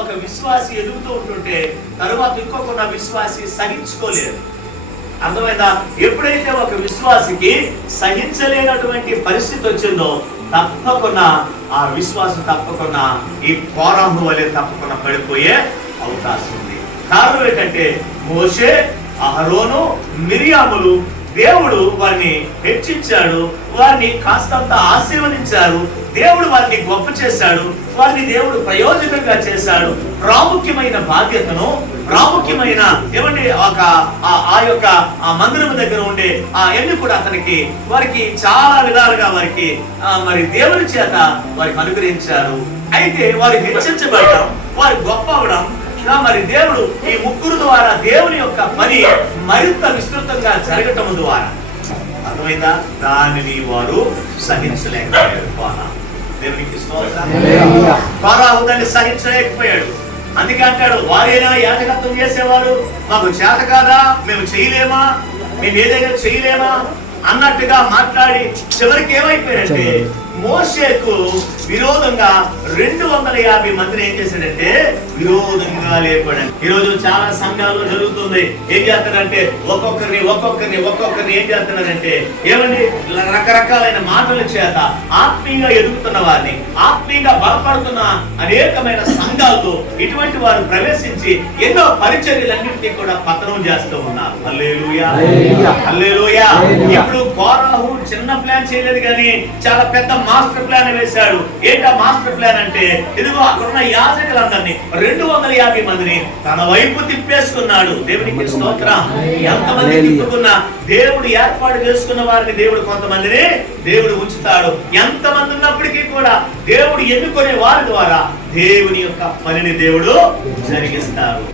ఒక విశ్వాసి ఎదుగుతూ ఉంటుంటే తరువాత ఇంకొక విశ్వాసి సహించుకోలేరు. అర్థమైందా? ఎప్పుడైతే ఒక విశ్వాసికి సహించలేనటువంటి పరిస్థితి వచ్చిందో తప్పకుండా ఆ విశ్వాసం తప్పకుండా ఈ కోరాహు వలె తప్పకుండా పడిపోయే అవకాశం ఉంది. కారణం ఏంటంటే మోషే, అహరోను, మిరియాములు దేవుడు వారిని హెచ్చించాడు, వారిని కాస్తంత ఆశీర్వదించారు, దేవుడు వారిని గొప్ప చేశాడు, వారిని దేవుడు ప్రయోజకంగా చేశాడు. ప్రాముఖ్యమైన బాధ్యతను, ప్రాముఖ్యమైన ఏమండి ఆ యొక్క ఆ మందిరం దగ్గర ఉండే ఆ ఎన్ని కూడా అతనికి వారికి చాలా విధాలుగా వారికి మరి దేవుని చేత వారికి అనుగ్రహించారు. అయితే వారు హెచ్చించబడడం, వారు గొప్ప అవడం, మరి దేవుడు ఈ ముగ్గురు ద్వారా దేవుని యొక్క పని మరింత విస్తృతంగా జరగటం ద్వారా అర్థమైందా? దానిని వారు సహించలేకపోయారు. దేవునికి కోరాహు దాన్ని సహించలేకపోయాడు. అందుకే అంటాడు, వారేనా యాజకత్వం చేసేవారు, మాకు చేత కాదా, మేము చేయలేమా, మేము ఏదైనా చేయలేమా అన్నట్టుగా మాట్లాడి చివరికి ఏమైపోయాడంటే మోషేకు విరోధంగా 250 మందిని ఏం చేశాడంటే విరోధంగా లేపాడు. ఈరోజు చాలా సంఘాల్లో జరుగుతుంది. ఏం చేస్తారంటే ఒక్కొక్కరిని ఏం చేస్తున్నారంటే ఏమండి రకరకాలైన మాటల చేత ఆత్మీయంగా ఎదుగుతున్న వారిని, ఆత్మీయంగా బలపడుతున్న అనేకమైన సంఘాలతో ఇటువంటి వారు ప్రవేశించి ఎన్నో పరిచర్యలన్నింటినీ కూడా పతనం చేస్తూ ఉన్నారు. హల్లెలూయా, హల్లెలూయా. ఇప్పుడు కోరాహు చిన్న ప్లాన్ చేయలేదు కానీ చాలా పెద్ద మాస్టర్ ప్లాన్ వేశాడు. ఏంటా మాస్టర్ ప్లాన్ అంటే, ఇదిగో అక్కడున్న యాజకులందరినీ 250 మందిని తన వైపు తిప్పేసుకున్నాడు. దేవునికి స్తోత్రం. ఎంతమంది తిప్పుకున్నా దేవుడు ఏర్పాటు చేసుకున్న వారిని దేవుడు కొంతమందిని దేవుడు ఉంచుతాడు. ఎంతమంది ఉన్నప్పటికీ కూడా దేవుడు ఎన్నుకునే వారి ద్వారా దేవుని యొక్క పనిని దేవుడు జరిగిస్తాడు.